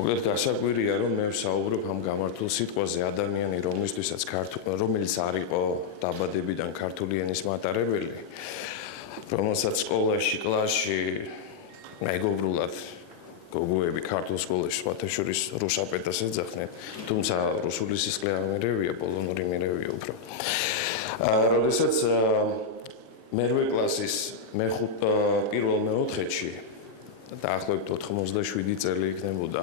მოკლედ გასაკვირია, რომ მე ვსაუბრობ ამ გამართულ სიტყვაზე ადამიანი, რომელიც არ იყო დაბადებიდან ქართული ენის მატარებელი, რომელსაც სკოლაში, კლასში მეგობრულად გოგოები ქართულ სკოლაში სხვათა შორის რუსაპետას ეძახდნენ, თუმცა რუსული სისხლი არ მერევია, პოლონური მერევია უფრო. როდესაც მერვე კლასის პირველ მეოთხედში დაახლოებით 87 წელი იქნებოდა.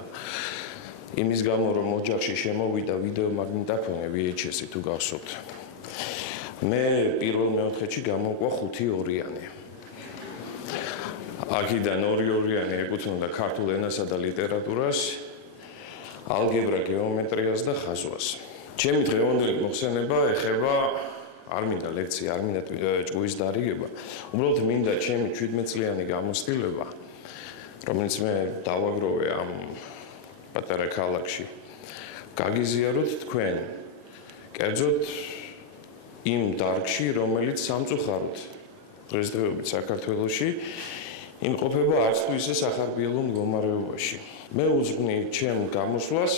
იმის გამო, რომ ოჯახში შემოვიდა ვიდეო მაგნიტოფონი VHS-ი თუ გახსოვთ. მე პირველ მეოთხედში გამოვყვა 5-2-იანი. აქედან 2-2-იანი ეკუთვნოდა ქართულ ენასა და ლიტერატურას, ალგებრა, გეომეტრიას და ხაზვას. ჩემი დღევანდელი მოხსენება ეხება არ მინდა ლექცია, არ მინდა ჭკუის დარიგება, უბრალოდ მინდა ჩემი 17-წლიანი გამოცდილება, რომელიც მე დავაგროვე ამ პატარა ქალაქში, გაგიზიაროთ თქვენ, კერძოდ იმ დარგში, რომელიც სამწუხაროდ დღესდღეობით საქართველოში იმყოფება არც თუ ისე სახარბიელო მდგომარეობაში. მე უძღვნი ჩემ გამოსვლას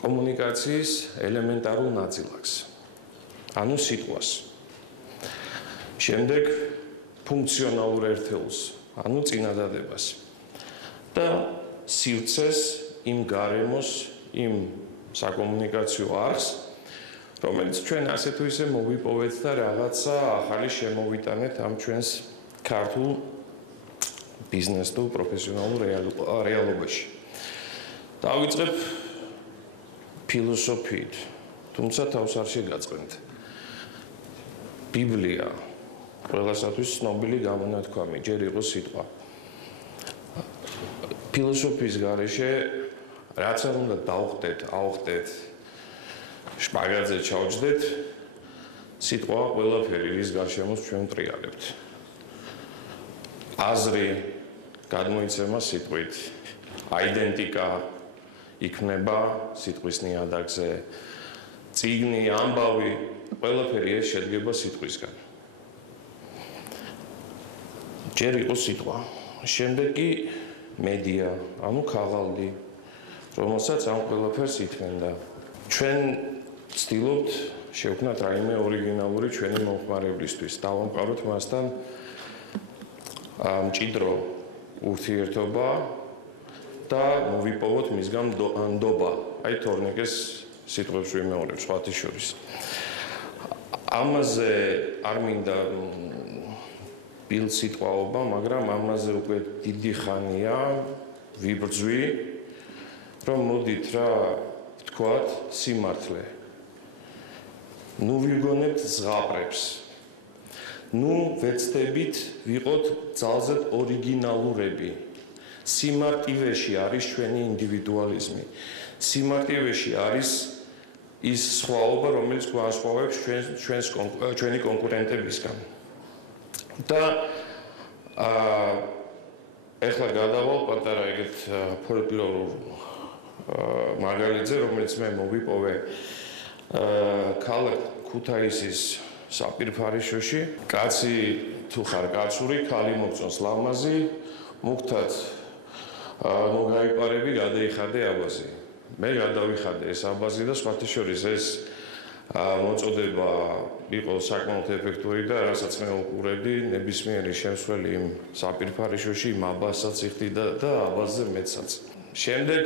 კომუნიკაციის ელემენტარულ ნაწილაკს, ანუ სიტყვას. შემდეგ ფუნქციონალურ ერთეულს, ანუ წინადადებას და სივრცეს, იმ გარემოს, იმ საკომუნიკაციო არხს, რომელიც ჩვენ ასე თუ ისე მოვიპოვეთ და რაღაცა ახალი შემოვიტანეთ ამ ჩვენს ქართულ ბიზნეს თუ პროფესიონალურ რეალობაში. დავიწყებ ფილოსოფიით, თუმცა თავს არ შეგაწყენთ. ბიბლია ყველასათვის ცნობილი გამონათქვამი, ჯერ იყო სიტყვა. ფილოსოფიის გარეშე რაც არ უნდა დავხდეთ, ავხდეთ, შპაგატზე ჩავჯდეთ, სიტყვა ყველაფერი, რის გარშემოც ჩვენ ვტრიალებთ. აზრი გადმოიცემა სიტყვით, აიდენტიკა იქნება სიტყვის ნიადაგზე, წიგნი, ამბავი, ყველაფერი ეს შედგება სიტყვისგან. ჯერ იყო სიტყვა, შემდეგ კი მედია, ანუ ქაღალდი, რომელსაც ამ ყველაფერს ითმენდა. ჩვენ ვცდილობთ შევქმნათ რაიმე ორიგინალური ჩვენი მომხმარებლისთვის, დავამყაროთ მასთან მჭიდრო ურთიერთობა და მოვიპოვოთ მისგან ნდობა, აი თორნიკეს სიტყვებს ვიმეორებ სხვათა შორის. ამაზე არ მინდა სიტყვაობა, მაგრამ ამაზე უკვე დიდი ხანია ვიბრძვი, რომ მოდით რა თქვათ სიმართლე. ნუ ვიგონებთ ზღაპრებს. ნუ ვეცდებით ვიყოთ ძალზედ ორიგინალურები. სიმარტივეში არის ჩვენი ინდივიდუალიზმი. სიმარტივეში არის ის სხვაობა, რომელიც გვასხვავებს ჩვენი კონკურენტებისგან. და ეხლა გადავალ პატარა ეგეთ ფოლკლორულ მაგალითზე, რომელიც მე მოვიპოვე ქალაქ ქუთაისის საპირფარეშოში. კაცი თუ ხარ კაცური, ქალი მოგწონს ლამაზი, მუქთად ნუ გაიპარები, გადაიხადე აბაზი. მე გადავიხადე ეს აბაზი და სხვათა შორის ეს მოწოდება იყო საკმაოდ ეფექტური და რასაც მე უყურებდი, ნებისმიერი შემსვლელი იმ საპირფარეშოში იმ აბაზსაც იხდი და აბაზზე მეცაც. შემდეგ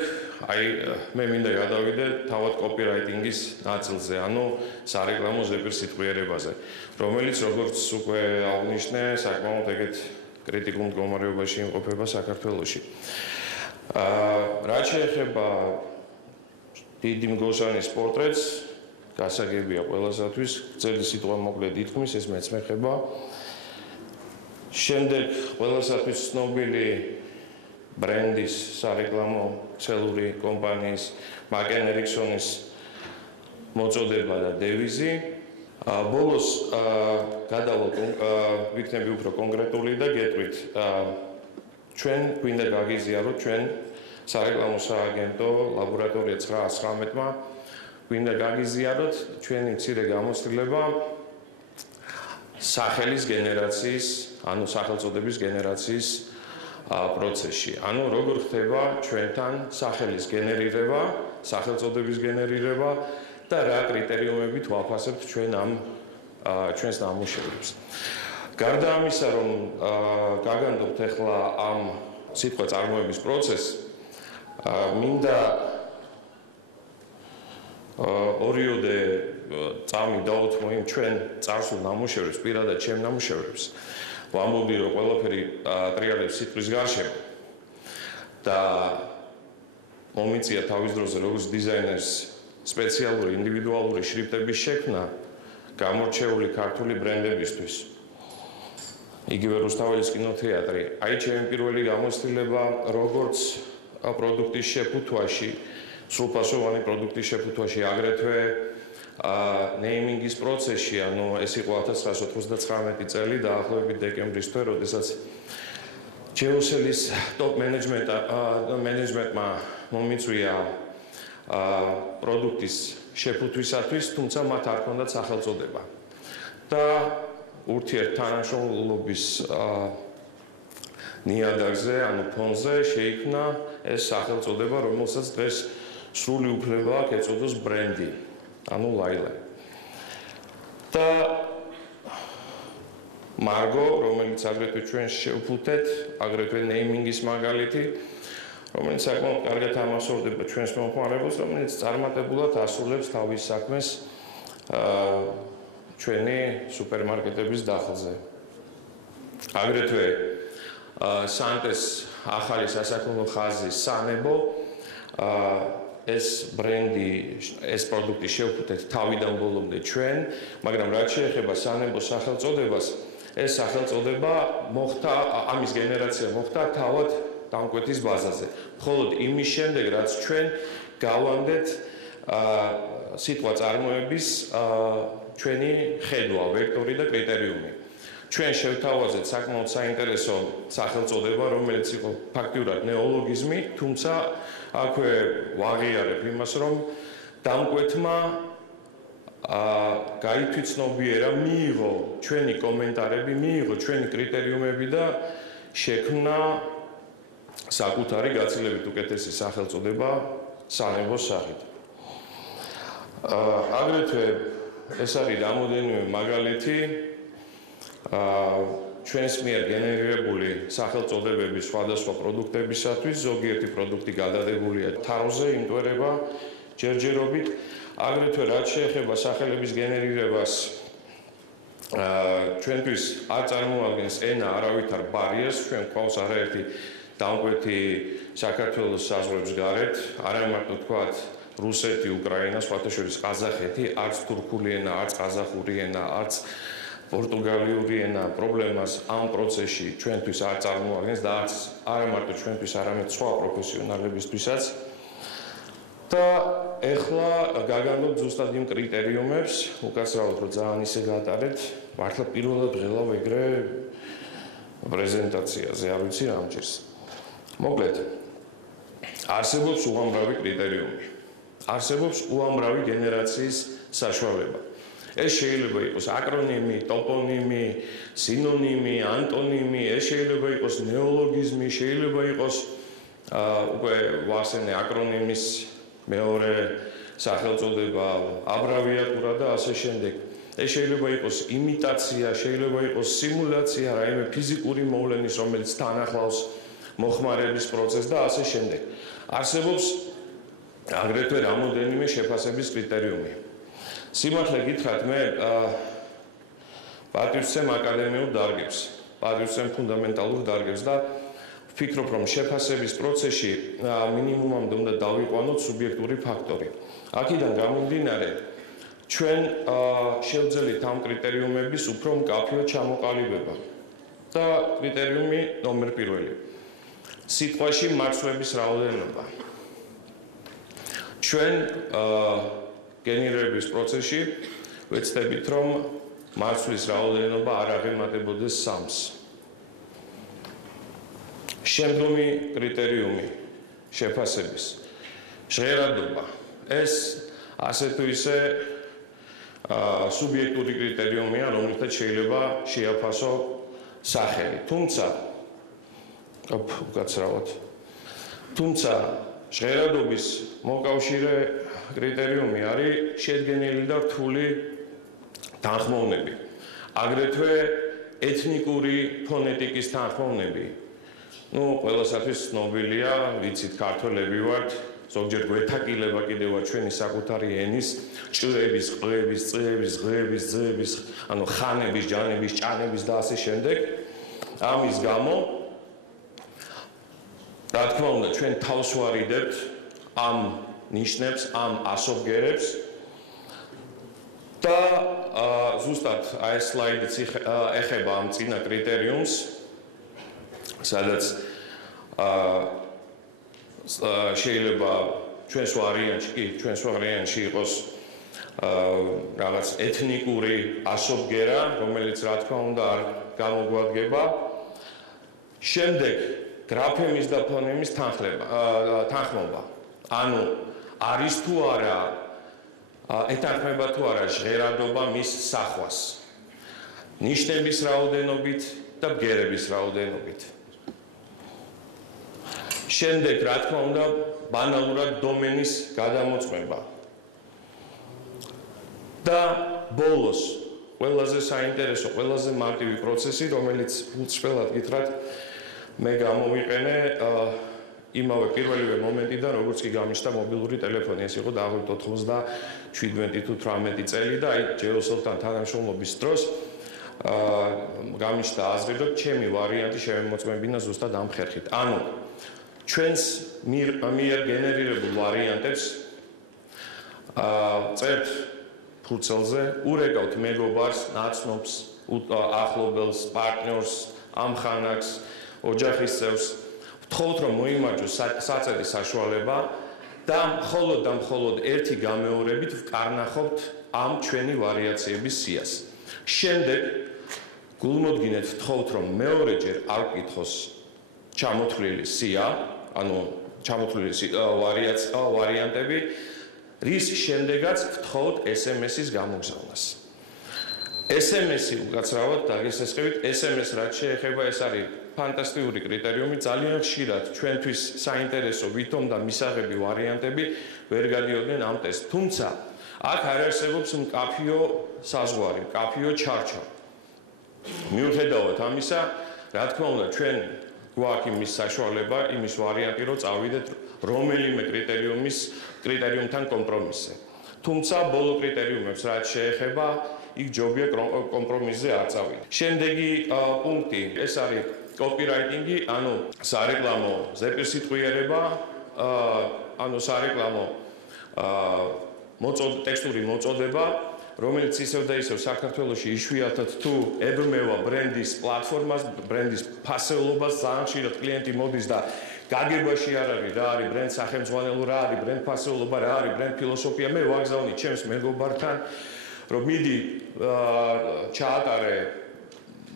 მე მინდა გადავიდე თავად კოპირაიტინგის ნაწილზე, ანუ სარეკლამო ზეპირსიტყვიერებაზე, რომელიც როგორც უკვე აღნიშნე, საკმაოდ ეგეთ კრიტიკულ მდგომარეობაში იმყოფება საქართველოში. რაც შეეხება დიდი მგოსანის პორტრეტს, გასაგებია ყველასათვის, გრძელი სიტყვა მოკლედ ითქმის, ეს მეც მეხება. შემდეგ ყველასათვის ცნობილი ბრენდის სარეკლამო ქსელური კომპანიის მაკენ ერიქსონის მოწოდება და დევიზი. ბოლოს ვიქნები უფრო კონკრეტული და გეტყვით, ჩვენ გვინდა გაგიზიაროთ ჩვენ სარეკლამო სააგენტო ლაბორატორია 919-მა გვინდა გაგიზიაროთ ჩვენი მცირე გამოცდილება სახელის გენერაციის, ანუ სახელწოდების გენერაციის პროცესში. ანუ როგორ ხდება ჩვენთან სახელის გენერირება, სახელწოდების გენერირება და რა კრიტერიუმებით ვაფასებთ ჩვენს ნამუშევრებს. გარდა ამისა, რომ გაგანდობთ ახლა ამ სიტყვა წარმოების პროცესს, მინდა ორიოდე წამი დაუთმო იმ ჩვენ წარსულ ნამუშევრებს, პირადად ჩემ ნამუშევრებს. ვამბობდი, რომ ყველაფერი ტრიალებს სიტყვის გარშემო და მომიწია თავის დროზე როგორც დიზაინერს სპეციალური ინდივიდუალური შრიფტების შექმნა გამორჩეული ქართული ბრენდებისთვის. იგივე რუსთაველის კინოთეატრი. აი ჩემი პირველი გამოცდილება როგორც პროდუქტის შეფუთვაში, სრულფასოვანი პროდუქტის შეფუთვაში, აგრეთვე ნეიმინგის პროცესში, ანუ ეს იყო 1999 წელი დაახლოებით დეკემბრის თვე, როდესაც ჯეოსელის ტოპ მენეჯმენტმა მომიწვია პროდუქტის შეფუთვისათვის, თუმცა მათ არ ჰქონდათ სახელწოდება. და ურთიერთთანამშრომლობის ნიადაგზე, ანუ ფონზე შეიქმნა ეს სახელწოდება, რომელსაც დღეს სრული უფლება აქვს ეწოდოს ბრენდი, ანუ ლაილა. და მარგო, რომელიც აგრეთვე ჩვენ შევფუთეთ, აგრეთვე ნეიმინგის მაგალითი, რომელიც საკმაოდ კარგად ამასწორდება ჩვენს მომხმარებელს, რომელიც წარმატებულად ასრულებს თავის საქმეს ჩვენი სუპერმარკეტების დახლზე. აგრეთვე სანტეს ახალი სასაქონლო ხაზი სანებო ეს ბრენდი, ეს პროდუქტი შევფუთეთ თავიდან ბოლომდე ჩვენ, მაგრამ რაც შეეხება სანებოს სახელწოდებას, ეს სახელწოდება მოხდა, ამის გენერაცია მოხდა თავად დამკვეთის ბაზაზე. მხოლოდ იმის შემდეგ, რაც ჩვენ გავამდეთ სიტყვა წარმოების ჩვენი ხედვა, ვექტორი და კრიტერიუმი. ჩვენ შევთავაზეთ საკმაოდ საინტერესო სახელწოდება, რომელიც იყო ფაქტიურად ნეოლოგიზმი, თუმცა აქვე ვაღიარებ იმას, რომ დამკვეთმა გაითვითცნობიერა, მიიღო ჩვენი კომენტარები, მიიღო ჩვენი კრიტერიუმები და შექმნა საკუთარი გაცილებით უკეთესი სახელწოდება სანებოს სახით. აგრეთვე ეს არის რამოდენიმე მაგალითი ჩვენს მიერ გენერირებული სახელწოდებების სხვადასხვა პროდუქტებისათვის. ზოგიერთი პროდუქტი გადადებულია თაროზე, იმტვერება ჯერჯერობით. აგრეთვე რაც შეეხება სახელების გენერირებას, ჩვენთვის არ წარმოადგენს ენა არავითარ ბარიერს, ჩვენ გვყავს არაერთი დამკვეთი საქართველოს საზღვრებს გარეთ, არა მარტო თქვათ რუსეთი, უკრაინა, სხვათა შორის ყაზახეთი, არც თურქული ენა, არც ყაზახური ენა, არც პორტუგალიური ენა პრობლემას ამ პროცესში ჩვენთვის არ წარმოადგენს და არც არა მარტო ჩვენთვის, არამედ სხვა პროფესიონალებისთვისაც. და ეხლა გაგანდობთ ზუსტად იმ კრიტერიუმებს, უკაცრავად რომ ძალიან ისე გატარეთ, მართლა პირველად ღელავ ეგრე პრეზენტაციაზე, არ ვიცი რა მჭირს. მოკლედ, არსებობს უამრავი კრიტერიუმი. არსებობს უამრავი გენერაციის საშუალება. ეს შეიძლება იყოს აკრონიმი, ტოპონიმი, სინონიმი, ანტონიმი, ეს შეიძლება იყოს ნეოლოგიზმი, შეიძლება იყოს უკვე ვახსენე აკრონიმის მეორე სახელწოდება, აბრევიატურა და ასე შემდეგ. ეს შეიძლება იყოს იმიტაცია, შეიძლება იყოს სიმულაცია, რაიმე ფიზიკური მოვლენის, რომელიც თან ახლავს მოხმარების პროცესს და ასე შემდეგ. არსებობს აგრეთვე რამოდენიმე შეფასების კრიტერიუმი. სიმართლე გითხრათ, მე პატივცემ აკადემიურ დარგებს, პატივცემ ფუნდამენტალურ დარგებს და ვფიქრობ, რომ შეფასების პროცესში მინიმუმამდე უნდა დავიყვანოთ სუბიექტური ფაქტორი. აქედან გამომდინარე, ჩვენ შევძელით ამ კრიტერიუმების უფრო მკაფიო ჩამოყალიბება. და კრიტერიუმი ნომერ პირველი. სიტყვაში მარცვლების რაოდენობა. ჩვენ გენერირების პროცესში ვეცდებით, რომ მარცვლის რაოდენობა არ აღემატებოდეს 3-ს. შემდგომი კრიტერიუმი შეფასების ჟღერადობა. ეს ასე თუ ისე სუბიექტური კრიტერიუმია, რომელთაც შეიძლება შეაფასო სახელი. თუმცა უკაცრავად. თუმცა ჟღერადობის მოკავშირე კრიტერიუმი არის შედგენილი და რთული თანხმოვნები. აგრეთვე ეთნიკური ფონეტიკის თანხმოვნები. ყველასათვის ცნობილია, ვიცით, ქართველები ვართ, ზოგჯერ გვეთაკილება კიდევ ჩვენი საკუთარი ენის ჭრების, ყრების, წრების, ღრების, ძების, ხანების, ჯანების, ჭანების და ასე შემდეგ. ამის გამო, რა თქმა უნდა, ჩვენ თავს ვარიდებთ ამ ნიშნებს, ამ ასობგერებს და ზუსტად აი ეს სლაიდიც ეხება ამ წინა კრიტერიუმს, სადაც შეიძლება ჩვენს ვარიანტში იყოს რაღაც ეთნიკური ასობგერა, რომელიც რა თქმა უნდა არ გამოგვადგება. შემდეგ გრაფემის და ფონემის თანხმობა. ანუ არის თუ არა ეთანხმება თუ არა ჟღერადობა მის სახვას. ნიშნების რაოდენობით და ბგერების რაოდენობით. შემდეგ, რა თქმა უნდა, ბანალურად დომენის გადამოწმება. და ბოლოს, ყველაზე საინტერესო, ყველაზე მარტივი პროცესი, რომელიც უცხოელად გითხრათ, მე გამოვიყენე იმავე პირველივე მომენტიდან, როგორც კი გამიშთა მობილური ტელეფონი, ეს იყო დაახლოებით 97 თუ 18 წელი და აი ჯეროსელთან თანამშრომლობის დროს გამიშთა აზრი, რომ ჩემი ვარიანტი შემოწმებინა ზუსტად ამ ხერხით. ანუ ჩვენს მიერ გენერირებულ ვარიანტებს წერთ ფურცელზე, ურეკავთ მეგობარს, ნაცნობს, ახლობელს, პარტნიორს, ამხანაგს, ოჯახის წევრს, ვთხოვთ რომ მოიმარჯოს საწერის საშუალება და მხოლოდ ერთი გამეორებით ვკარნახობთ ამ ჩვენი ვარიაციების სიას. შემდეგ გულმოდგინეთ ვთხოვთ რომ მეორეჯერ არ ვკითხოს ჩამოთვლილი სია, ანუ ჩამოთვლილი ვარიანტები, რის შემდეგაც ვთხოვთ SMS-ის გამოგზავნას. SMS-ი უკაცრავად დაგესესხებით, SMS რაც შეეხება, ეს არის ფანტასტიკური კრიტერიუმი, ძალიან ხშირად ჩვენთვის საინტერესო ვითომ და მისაღები ვარიანტები ვერ გადიოდნენ ამ ტესტს. თუმცა აქ არ არსებობს მკაფიო საზღვარი, მკაფიო ჩარჩო. მიუხედავად ამისა, რა თქმა უნდა, ჩვენ გვაქვს იმის საშუალება, იმის ვარიანტი, რომ წავიდეთ რომელიმე კრიტერიუმთან კომპრომისზე. თუმცა ბოლო კრიტერიუმებს რაც შეეხება, იქ ჯობია კომპრომისზე არ წავიდეთ. შემდეგი პუნქტი, ეს არის კოპირაიტინგი, ანუ სარეკლამო ზეპირსიტყვიერება, ანუ სარეკლამო ტექსტური მოწოდება, რომელიც ისევ და ისევ საქართველოში იშვიათად თუ ებმევა ბრენდის პლატფორმას, ბრენდის ფასეულობას, ძალიან ხშირად კლიენტი მოდის და გაგებაში არ არის რა არის ბრენდ სახელმძღვანელო, რა არის ბრენდ ფასეულობა, რა არის ბრენდ ფილოსოფია, მე ვაგზავნი ჩემს მეგობართან, რომ მიდი ჩაატარე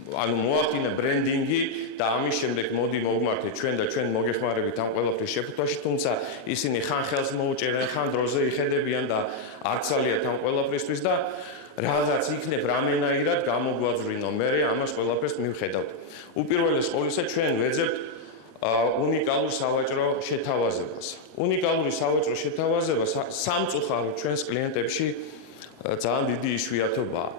ანუ მოახდინა ბრენდინგი და ამის შემდეგ მოდი მოვმართეთ ჩვენ და ჩვენ მოგეხმარებით ამ ყველაფრის შეფუთვაში, თუმცა ისინი ხან ხელს მოუჭერენ, ხან დროზე იხედებიან და არ ცალიათ ამ ყველაფრისთვის და რაღაც იქნებ რამენაირად გამოგვაძვრინო, მე ამას ყველაფერს მივხედავთ. უპირველეს ყოვლისა ჩვენ ვეძებთ უნიკალურ სავაჭრო შეთავაზებას. უნიკალური სავაჭრო შეთავაზება სამწუხაროდ ჩვენს კლიენტებში ძალიან დიდი იშვიათობაა.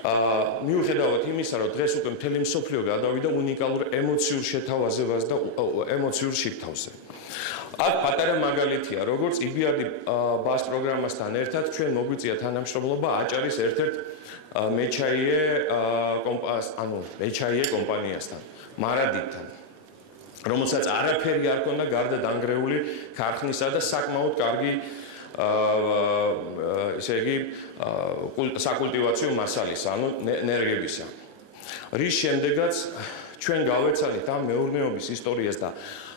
მიუხედავად იმისა, რომ დღეს უკვე მთელი მსოფლიო გადავიდა უნიკალურ ემოციურ შეთავაზებას და ემოციურ შიგთავზე. აქ პატარა მაგალითია, როგორც EBRD ბას პროგრამასთან ერთად ჩვენ მოგვიწია თანამშრომლობა აჭარის ერთ-ერთ მეჩაიე კომპანიასთან, მარადიტთან, რომელსაც არაფერი არ ქონდა გარდა დანგრეული ქარხნისა და საკმაოდ კარგი ისე იგი საკულტივაციო მასალისა, ანუ ნერგებისა. რის შემდეგაც ჩვენ გავეცადეთ ამ მეურნეობის ისტორიას და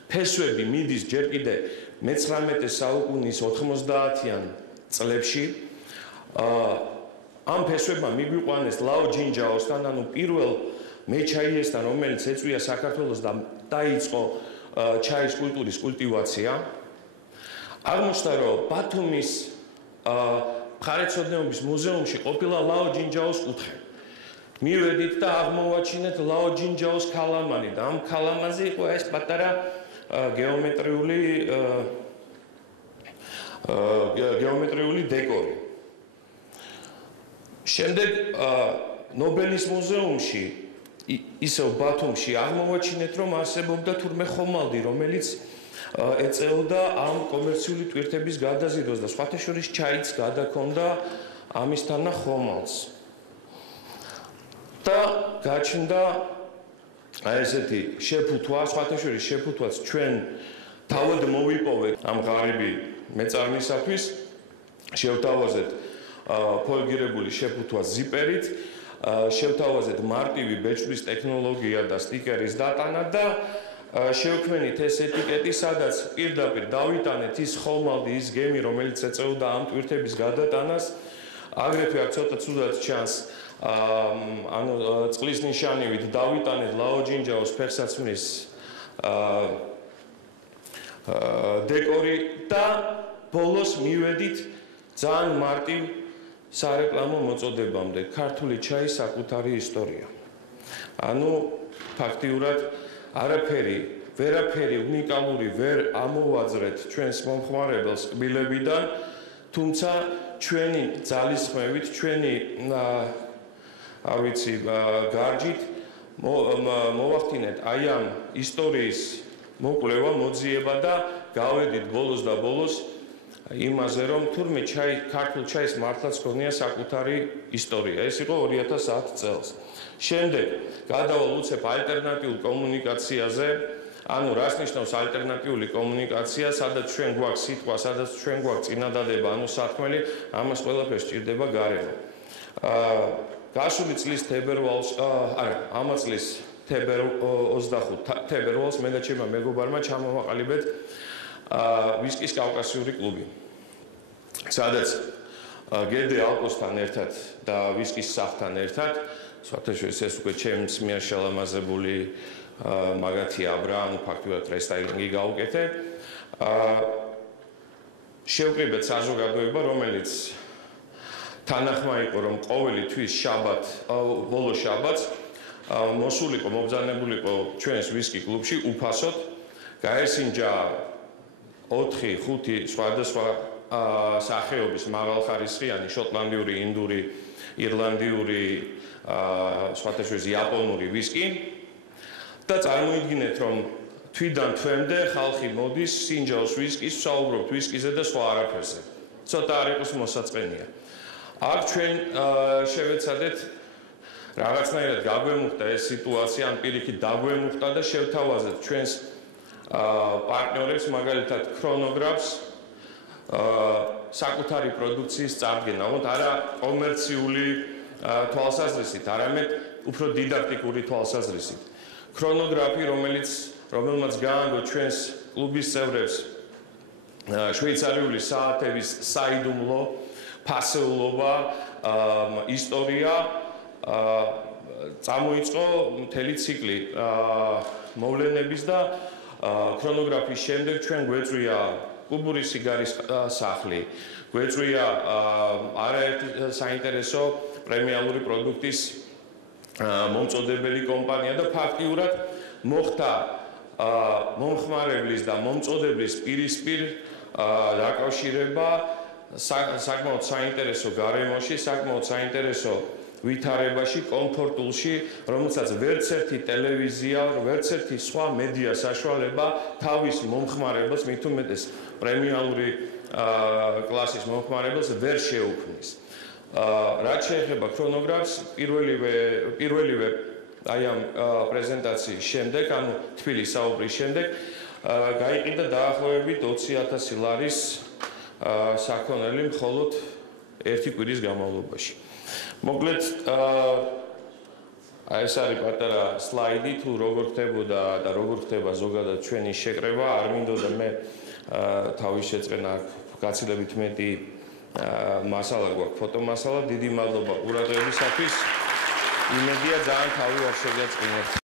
ფესვები მიდის ჯერ კიდე მე-19 საუკუნის 90-იან წლებში. ამ ფესვებმა მიგვიყვანეს ლაო ჯინჯაოსთან, ანუ პირველ მეჩაიესთან, რომელიც ეწვია საქართველოს და დაიწყო ჩაის კულტურის კულტივაცია. აღმოჩნდა, რომ ბათუმის მხარეთმცოდნეობის მუზეუმში ყოფილა ლაო ჯინჯაოს კუთხე. მივედით და აღმოვაჩინეთ ლაო ჯინჯაოს ქალამანი და ამ ქალამანზე იყო ეს პატარა გეომეტრიული დეკორი. შემდეგ ნობელის მუზეუმში ისევ ბათუმში აღმოვაჩინეთ რომ არსებობდა თურმე ხომალდი რომელიც ეწეოდა ამ კომერციული ტვირთების გადაზიდვას და სხვათა შორის ჩაიც გადაქონდა ამისთანა ხომალდს. და გაჩნდა აი ესეთი შეფუთვა, სხვათა შორის შეფუთვაც ჩვენ თავად მოვიპოვეთ ამ ღარიბი მეწარმისათვის, შევთავაზეთ ფოლგირებული შეფუთვა ზიპერით, შევთავაზეთ მარტივი ბეჭდვის ტექნოლოგია და სტიკერის დატანა და შევქმნით ეს ეტიკეტი, სადაც პირდაპირ დავიტანეთ ის ხომალდი, ის გემი, რომელიც ეწეოდა ამ ტვირთების გადატანას. აგრეთვე აქ ცოტა ცუდად ჩანს ანუ წყლის ნიშანივით დავიტანეთ ლაო ჯინჯაოს ფეხსაცმლის დეკორი და ბოლოს მივედით ძალიან მარტივ სარეკლამო მოწოდებამდე ქართული ჩაის საკუთარი ისტორია. ანუ ფაქტიურად ვერაფერი უნიკალური ვერ ამოვაძრეთ ჩვენს მომხმარებელს კბილებიდან, თუმცა ჩვენი ძალისხმევით, ჩვენი გარჯით მოვახდინეთ აი ამ ისტორიის მოკვლევა, მოძიება და გავედით ბოლოს და ბოლოს იმაზე, რომ თურმე ქართულ ჩაის მართლაც ქონია საკუთარი ისტორია. ეს იყო 2010 წელს. შემდეგ გადავალ უცებ ალტერნატიულ კომუნიკაციაზე, ანუ რას ნიშნავს ალტერნატიული კომუნიკაცია, სადაც ჩვენ გვაქვს სიტყვა, სადაც ჩვენ გვაქვს წინადადება, ანუ სათქმელი, ამას ყველაფერს სჭირდება გარემო. გასული წლის თებერვალს, ამა წლის 25 თებერვალს მე და ჩემმა მეგობარმა ჩამოვაყალიბეთ ვისკის კავკასიური კლუბი, სადაც გედე ალკოსთან ერთად და ვისკის სახლთან ერთად, სხვათა შორის ეს უკვე ჩემს მიერ შელამაზებული მაგათი აბრა, ანუ ფაქტობრივად რესტაილინგი გავუკეთე. შევკრიბეთ საზოგადოება, რომელიც თანახმა იყო, რომ ყოველი თვის შაბათ, ბოლო შაბათს მოსულიყო, მობრძანებულიყო ჩვენს ვისკი კლუბში უფასოდ, გაესინჯა 4-5 სხვადასხვა სახეობის მაღალხარისხიანი შოტლანდიური, ინდური, ირლანდიური, სხვათა შორის იაპონური ვისკი და წარმოიდგინეთ, რომ თვიდან თვემდე ხალხი მოდის, სინჯავს ვისკის, საუბრობთ ვისკიზე და სხვა არაფერზე. ცოტა არ იყოს მოსაწყენია. აქ ჩვენ შევეცადეთ რაღაცნაირად გაგვემუხტა ეს სიტუაცია, ან პირიქით დაგვემუხტა და შევთავაზეთ ჩვენს პარტნიორებს, მაგალითად ქრონოგრაფს, საკუთარი პროდუქციის წარდგენა, არა კომერციული თვალსაზრისით, არამედ უფრო დიდაქტიკური თვალსაზრისით. ქრონოგრაფი, რომელმაც გაანგო ჩვენს კლუბის წევრებს შვეიცარიული საათების საიდუმლო ფასეულობა, ისტორია, წამოიწყო მთელი ციკლი მოვლენების და ქრონოგრაფის შემდეგ ჩვენ გვეწვია კუბური სიგარის სახლი, გვეწვია არაერთი საინტერესო პრემიალური პროდუქტის მომწოდებელი კომპანია და ფაქტიურად მოხდა მომხმარებლის და მომწოდებლის პირისპირ დაკავშირება საკმაოდ საინტერესო გარემოში, საკმაოდ საინტერესო ვითარებაში, კომფორტულში, რომელსაც ვერც ერთი ტელევიზია, ვერც ერთი სხვა მედია საშუალება თავის მომხმარებელს, მით უმეტეს პრემიალური კლასის მომხმარებელს ვერ შეუქმნის. რაც შეეხება ქრონოგრაფს, პირველივე აი ამ პრეზენტაციის შემდეგ, ანუ თბილის საუბრის შემდეგ, გაიყიდა დაახლოებით 20,000 ლარის საქონელი მხოლოდ ერთი კვირის განმავლობაში. მოკლედ, ეს არის პატარა სლაიდი, თუ როგორ ხდებოდა და როგორ ხდება ზოგადად ჩვენი შეკრება, არ მინდოდა მე თავის შეწყენა გაცილებით მეტი მასალა გვაქვს, ფოტომასალა, დიდი მადლობა ყურადღებისათვის. იმედია ძალიან თავი არ შეგაწყინოთ.